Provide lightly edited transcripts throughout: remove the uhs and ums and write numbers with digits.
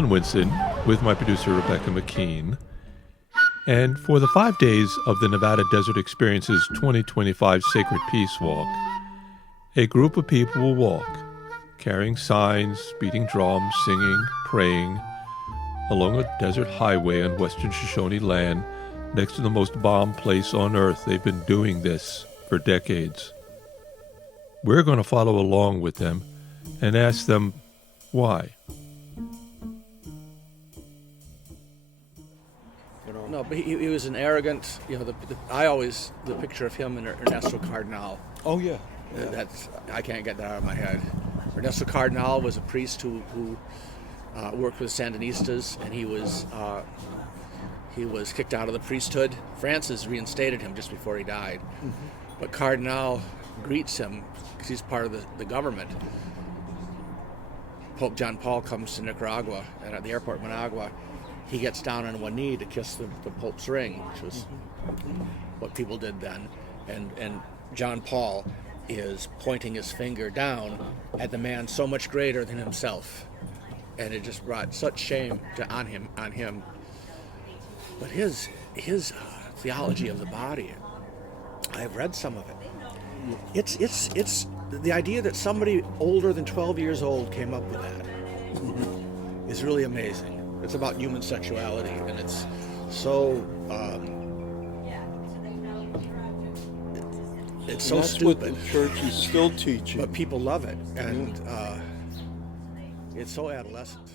Alan Winston with my producer Rebecca McKean. And for the 5 days of the Nevada Desert Experience's 2025 Sacred Peace Walk, a group of people will walk, carrying signs, beating drums, singing, praying, along a desert highway on Western Shoshone land next to the most bombed place on earth. They've been doing this for decades. We're going to follow along with them and ask them why. No, but he was an arrogant, the picture of him and Ernesto Cardinal. Oh, yeah. I can't get that out of my head. Ernesto Cardinal was a priest who worked with Sandinistas, and he was kicked out of the priesthood. Francis reinstated him just before he died. Mm-hmm. But Cardinal greets him because he's part of the government. Pope John Paul comes to Nicaragua, and at the airport in Managua, he gets down on one knee to kiss the Pope's ring, which was what people did then. And John Paul is pointing his finger down at the man so much greater than himself. And it just brought such shame on him. But his theology of the body, I've read some of it. It's the idea that somebody older than 12 years old came up with that is really amazing. It's about human sexuality, and it's so it's so that's stupid. What the church is still teaching, but people love it, and it's so adolescent.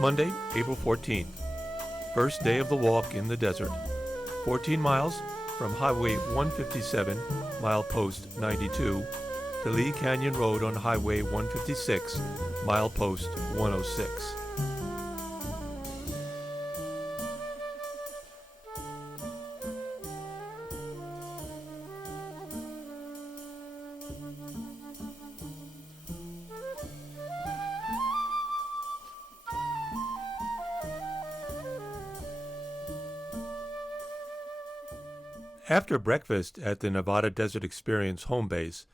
Monday, April 14th, first day of the walk in the desert. 14 miles from Highway 157, milepost 92, to Lee Canyon Road on Highway 156, milepost 106. After breakfast at the Nevada Desert Experience home base,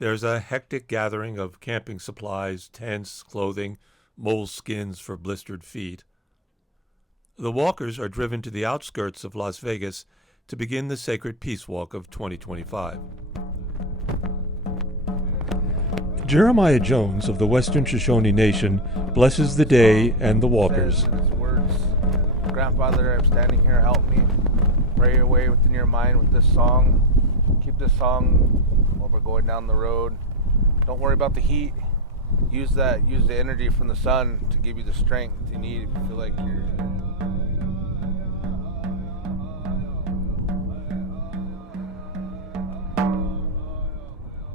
there's a hectic gathering of camping supplies, tents, clothing, moleskins for blistered feet. The walkers are driven to the outskirts of Las Vegas to begin the Sacred Peace Walk of 2025. Jeremiah Jones of the Western Shoshone Nation blesses the day and the walkers. His words, Grandfather, I'm standing here, help me. Pray away within your mind with this song. Keep this song while we're going down the road. Don't worry about the heat. Use the energy from the sun to give you the strength you need if you feel like you're...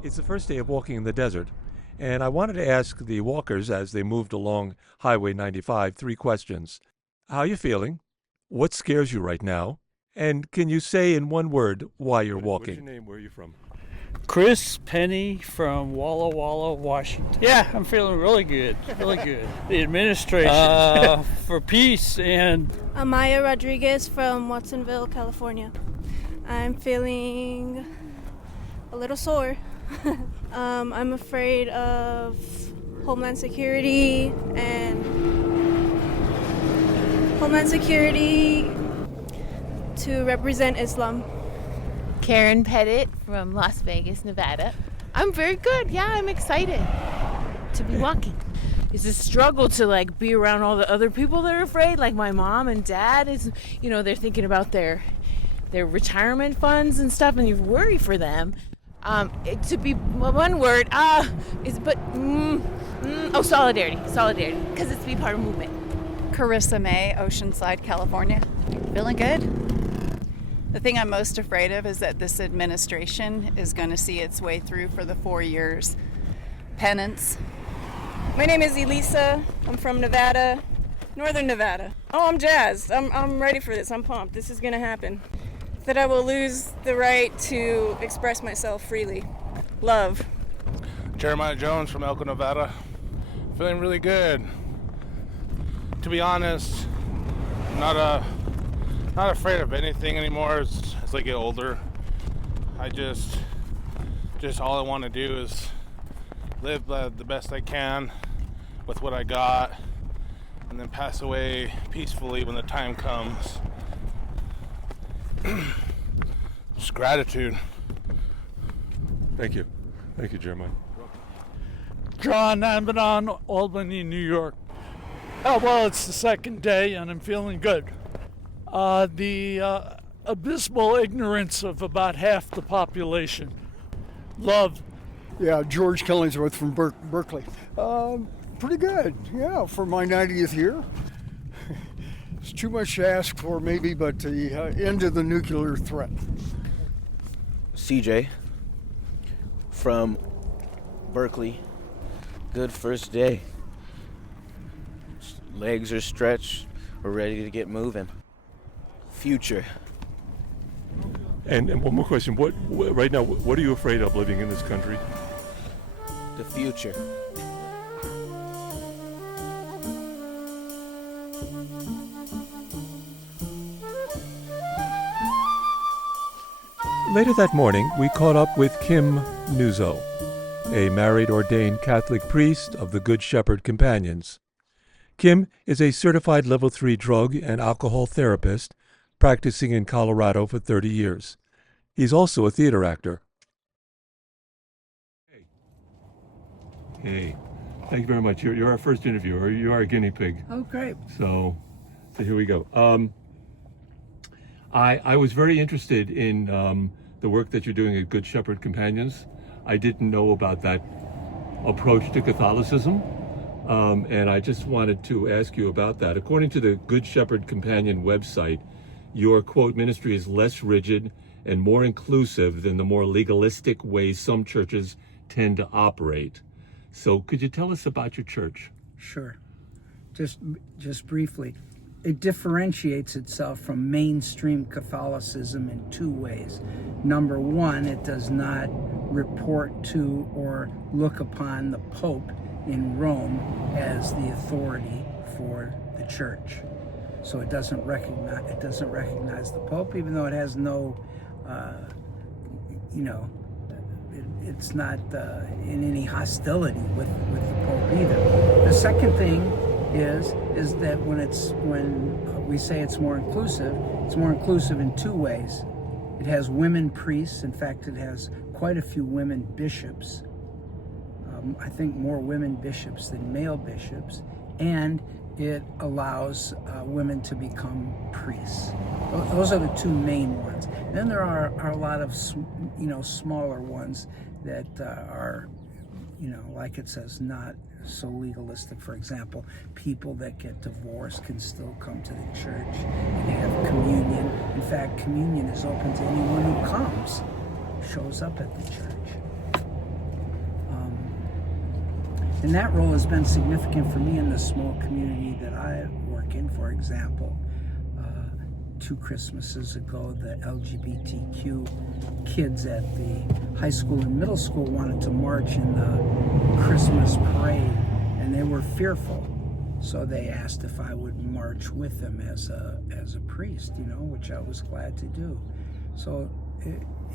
It's the first day of walking in the desert, and I wanted to ask the walkers as they moved along Highway 95 3 questions. How are you feeling? What scares you right now? And can you say in one word why you're walking? What's your name? Where are you from? Chris Penny from Walla Walla, Washington. Yeah, I'm feeling really good, really good. The administration for peace and... Amaya Rodriguez from Watsonville, California. I'm feeling a little sore. I'm afraid of Homeland Security to represent Islam. Karen Pettit from Las Vegas, Nevada. I'm very good. Yeah, I'm excited to be walking. It's a struggle to be around all the other people that are afraid, like my mom and dad. They're thinking about their retirement funds and stuff, and you worry for them. To be one word, solidarity, because it's to be part of a movement. Carissa May, Oceanside, California. Feeling good. The thing I'm most afraid of is that this administration is going to see its way through for the 4 years. Penance. My name is Elisa. I'm from Nevada, Northern Nevada. Oh, I'm jazzed. I'm ready for this. I'm pumped. This is going to happen. That I will lose the right to express myself freely. Love. Jeremiah Jones from Elko, Nevada. Feeling really good. To be honest, not afraid of anything anymore as I get older. I just all I want to do is live the best I can with what I got, and then pass away peacefully when the time comes. Just gratitude. Thank you. Thank you, Jeremiah. John Abaddon, Albany, New York. Oh, well, it's the second day and I'm feeling good. The abysmal ignorance of about half the population. Love. Yeah, George Killingsworth from Berkeley. Pretty good, yeah, for my 90th year. It's too much to ask for maybe, but the end of the nuclear threat. CJ from Berkeley. Good first day. Legs are stretched. We're ready to get moving. Future. And one more question. What right now, what are you afraid of living in this country? The future. Later that morning, we caught up with Kim Nuzzo, a married ordained Catholic priest of the Good Shepherd Companions. Kim is a certified level 3 drug and alcohol therapist practicing in Colorado for 30 years. He's also a theater actor. Hey, thank you very much. You're our first interviewer. You are a guinea pig. Oh, great. So here we go. I was very interested in the work that you're doing at Good Shepherd Companions. I didn't know about that approach to Catholicism, and I just wanted to ask you about that. According to the Good Shepherd Companion website, your, quote, ministry is less rigid and more inclusive than the more legalistic ways some churches tend to operate. So could you tell us about your church? Sure. Just briefly. It differentiates itself from mainstream Catholicism in two ways. Number one, it does not report to or look upon the Pope in Rome as the authority for the church. So it doesn't recognize the Pope, even though it has no, it's not in any hostility with the Pope either. The second thing is that when we say it's more inclusive in two ways. It has women priests. In fact, it has quite a few women bishops. I think more women bishops than male bishops, and it allows women to become priests. Those are the two main ones. Then there are a lot of smaller ones that are, like it says, not so legalistic. For example, people that get divorced can still come to the church and have communion. In fact, communion is open to anyone who shows up at the church. And that role has been significant for me in the small community that I work in. For example, 2 Christmases ago, the LGBTQ kids at the high school and middle school wanted to march in the Christmas parade, and they were fearful. So they asked if I would march with them as a priest, which I was glad to do. So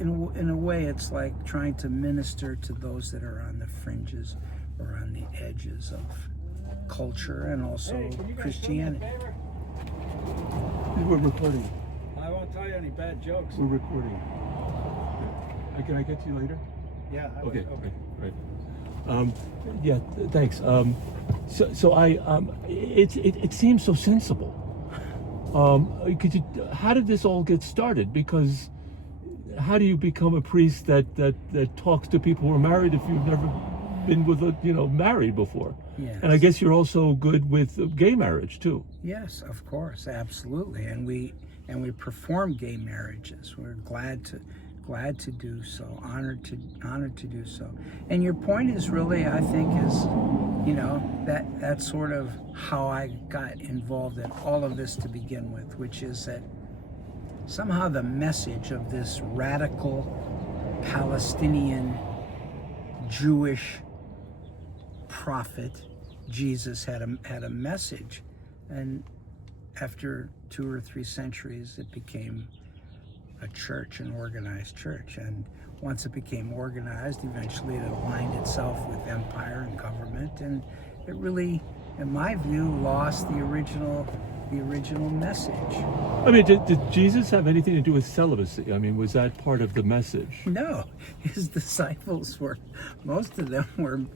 in a way, it's like trying to minister to those that are on the fringes or on the edges of culture and also Christianity. We're recording. I won't tell you any bad jokes. We're recording. Can I get to you later? Yeah. Okay. Right. Yeah. Thanks. It seems so sensible. How did this all get started? Because how do you become a priest that talks to people who are married if you've never been married before? Yes. And I guess you're also good with gay marriage too. Yes, of course, absolutely. And we perform gay marriages. We're glad to do so, honored to do so. And your point is really, I think, is that's sort of how I got involved in all of this to begin with, which is that somehow the message of this radical Palestinian Jewish prophet Jesus had a message, and after 2 or 3 centuries it became a church, an organized church. And once it became organized, eventually it aligned itself with empire and government, and it really, in my view, lost the original message. I mean, did Jesus have anything to do with celibacy? I mean, was that part of the message? No, his disciples most of them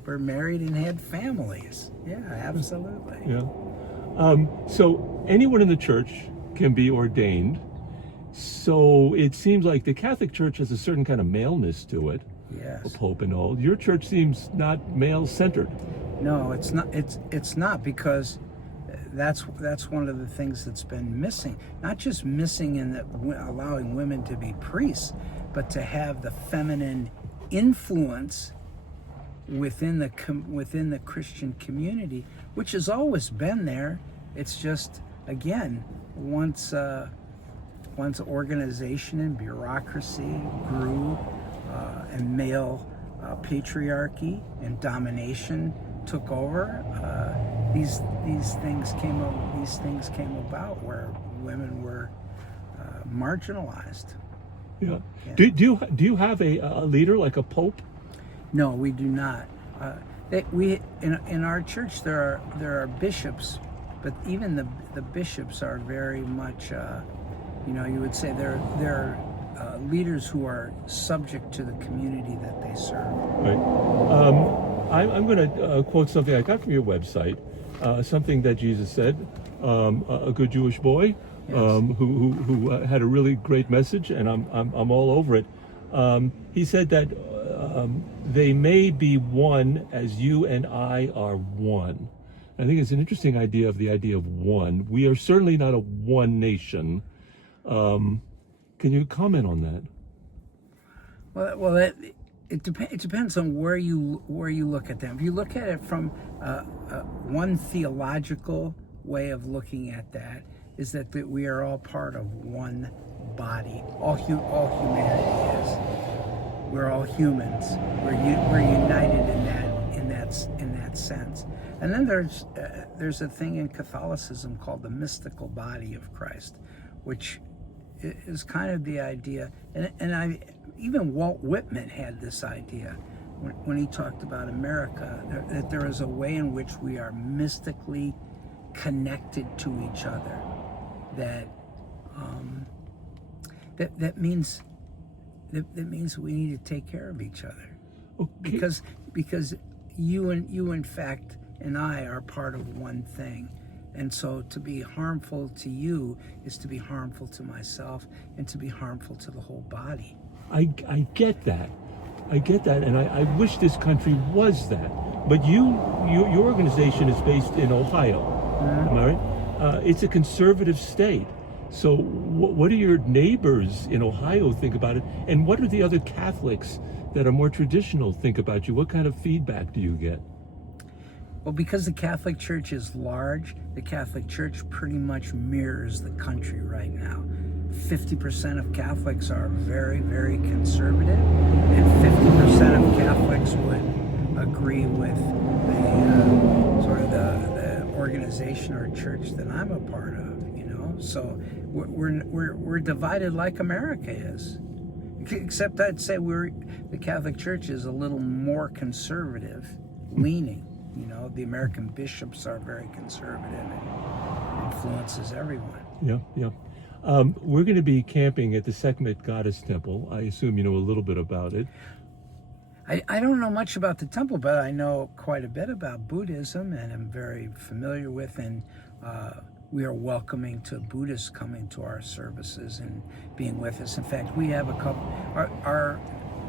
were married and had families. Yeah, absolutely. Yeah. So anyone in the church can be ordained. So it seems like the Catholic Church has a certain kind of maleness to it. Yes. A pope and all. Your church seems not male-centered. No, it's not. It's not, because that's one of the things that's been missing. Not just missing in that allowing women to be priests, but to have the feminine influence within the Christian community, which has always been there. It's just, again, once organization and bureaucracy grew, and male patriarchy and domination took over, these things came about where women were marginalized. Yeah. Do you have a leader like a pope? No, we do not. In our church there are bishops, but even the bishops are very much, you would say they're leaders who are subject to the community that they serve. Right. I'm going to quote something I got from your website, something that Jesus said, a good Jewish boy, yes, who had a really great message, and I'm all over it. He said that they may be one as you and I are one. I think it's an interesting idea of one. We are certainly not a one nation. Can you comment on that? Well, it depends on where you look at them. If you look at it from one theological way of looking at that, is that we are all part of one body. All humanity is. We're all humans. We're united in that sense. And then there's a thing in Catholicism called the mystical body of Christ, which is kind of the idea, and even Walt Whitman had this idea when he talked about America, that there is a way in which we are mystically connected to each other. That means we need to take care of each other. Okay. Because you in fact and I are part of one thing. And so to be harmful to you is to be harmful to myself and to be harmful to the whole body. I get that. And I wish this country was that. But your organization is based in Ohio, am I right? It's a conservative state. So what do your neighbors in Ohio think about it? And what do the other Catholics that are more traditional think about you? What kind of feedback do you get? Well, because the Catholic Church is large, the Catholic Church pretty much mirrors the country right now. 50% of Catholics are very, very conservative, and 50% of Catholics would agree with the organization or church that I'm a part of. So we're divided like America is. Except I'd say the Catholic Church is a little more conservative leaning. The American bishops are very conservative and influences everyone. Yeah. We're going to be camping at the Sekhmet Goddess Temple. I assume you know a little bit about it. I don't know much about the temple, but I know quite a bit about Buddhism, and I'm very familiar with, and we are welcoming to Buddhists coming to our services and being with us. In fact, we have a couple, our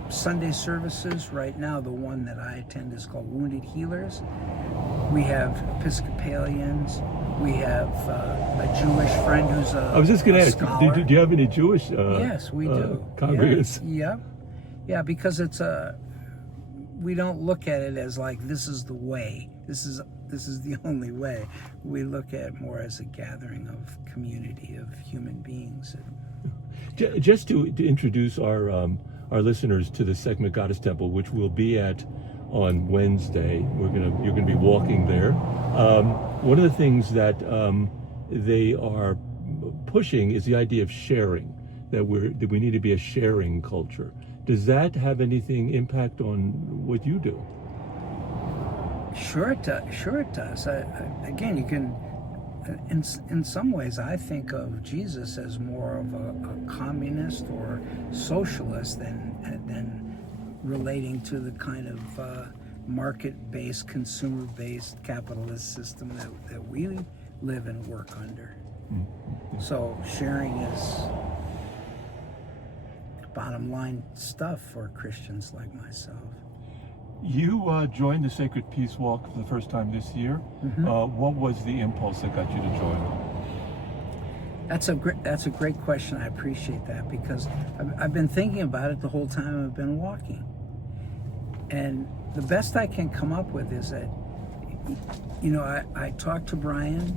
Sunday services right now, the one that I attend is called Wounded Healers. We have Episcopalians. We have a Jewish friend who's a I was just going to ask, scholar. do you have any Jewish Yes, we do. Congregants? Yeah, because we don't look at it as like this is the way. This is the only way. We look at it more as a gathering of community of human beings. Just to introduce our listeners to the Sekhmet Goddess Temple, which we'll be at on Wednesday. You're gonna be walking there. One of the things that they are pushing is the idea of sharing. that we need to be a sharing culture. Does that have anything impact on what you do? Sure it does. Sure it does. Again, you can, in some ways, I think of Jesus as more of a communist or socialist than relating to the kind of market-based, consumer-based capitalist system that we live and work under. Mm-hmm. So sharing is bottom line stuff for Christians like myself. You joined the Sacred Peace Walk for the first time this year. Mm-hmm. What was the impulse that got you to join? That's a great question. I appreciate that because I've been thinking about it the whole time I've been walking. And the best I can come up with is that, I talked to Brian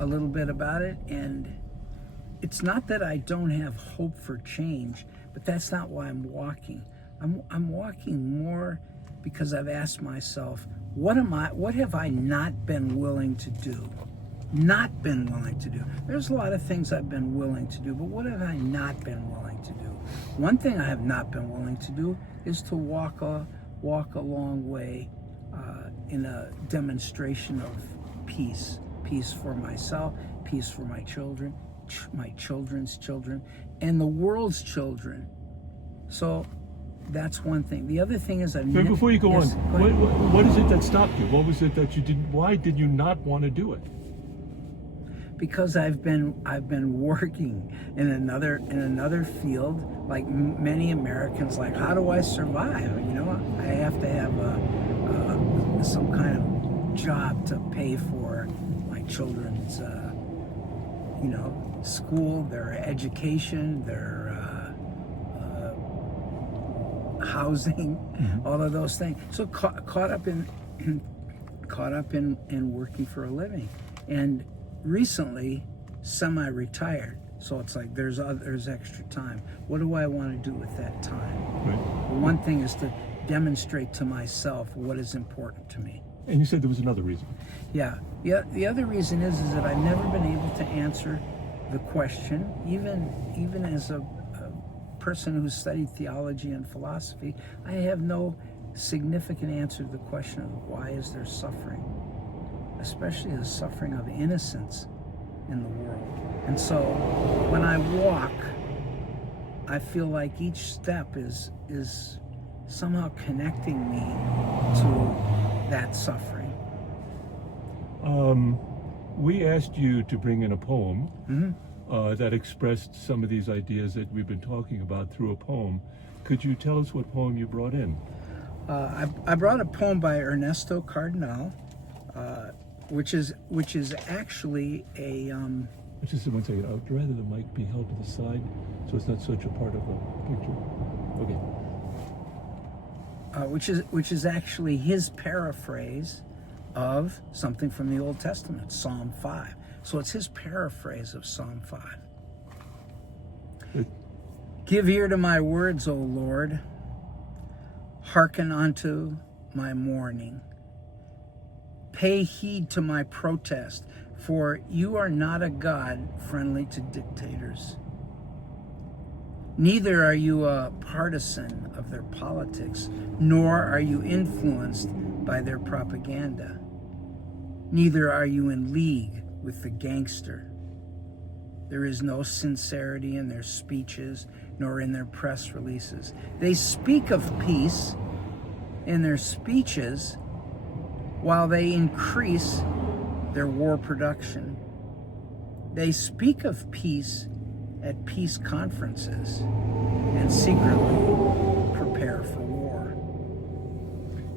a little bit about it, and it's not that I don't have hope for change, but that's not why I'm walking. I'm walking more because I've asked myself, what have I not been willing to do? Not been willing to do. There's a lot of things I've been willing to do, but what have I not been willing to do? One thing I have not been willing to do is to walk a long way in a demonstration of peace. Peace for myself, peace for my children, my children's children, and the world's children. So that's one thing. The other thing is before you go on, what is it that stopped you? What was it that you didn't? Why did you not want to do it? Because I've been working in another field, like many Americans. Like, how do I survive? I have to have some kind of job to pay for my children's, school, their education, their housing, mm-hmm. all of those things. So caught up in working for a living, and recently semi-retired. So it's like there's extra time. What do I want to do with that time? Right. One thing is to demonstrate to myself what is important to me. And you said there was another reason. Yeah. The other reason is that I've never been able to answer the question, even as a person who studied theology and philosophy, I have no significant answer to the question of why is there suffering, especially the suffering of innocence in the world. And so when I walk, I feel like each step is somehow connecting me to that suffering. We asked you to bring in a poem, mm-hmm. That expressed some of these ideas that we've been talking about through a poem. Could you tell us what poem you brought in? I brought a poem by Ernesto Cardenal, which is actually a. Just 1 second. I'd rather the mic be held to the side, so it's not such a part of the picture. Okay. Which is actually his paraphrase of something from the Old Testament, Psalm 5. So it's his paraphrase of Psalm 5. Give ear to my words, O Lord. Hearken unto my mourning. Pay heed to my protest, for you are not a God friendly to dictators. Neither are you a partisan of their politics, nor are you influenced by their propaganda. Neither are you in league with the gangster. There is no sincerity in their speeches, nor in their press releases. They speak of peace in their speeches while they increase their war production. They speak of peace at peace conferences and secretly prepare for war.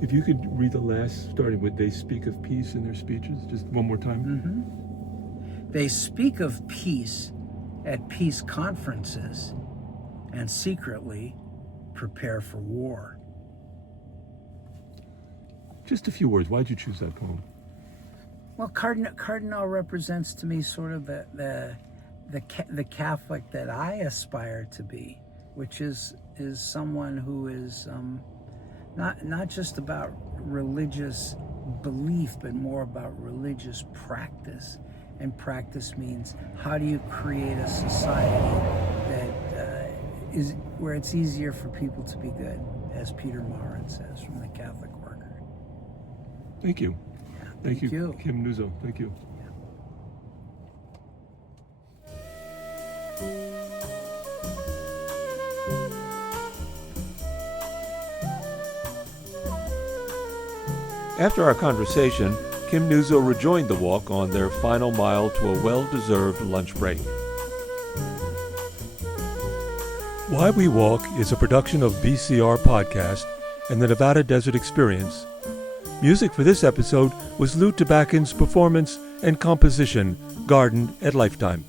If you could read the last, starting with they speak of peace in their speeches, just one more time. Mm-hmm. They speak of peace at peace conferences and secretly prepare for war. Just a few words. Why'd you choose that poem? Well, Cardinal represents to me sort of the Catholic that I aspire to be, which is someone who is not just about religious belief, but more about religious practice. And practice means, how do you create a society that it's easier for people to be good, as Peter Marin says from the Catholic Worker. Thank you. Yeah, Thank you, Kim Nuzzo. Thank you. After our conversation, Kim Nuzzo rejoined the walk on their final mile to a well-deserved lunch break. Why We Walk is a production of BCR Podcast and the Nevada Desert Experience. Music for this episode was Lou Tabakin's performance and composition, Garden at Lifetime.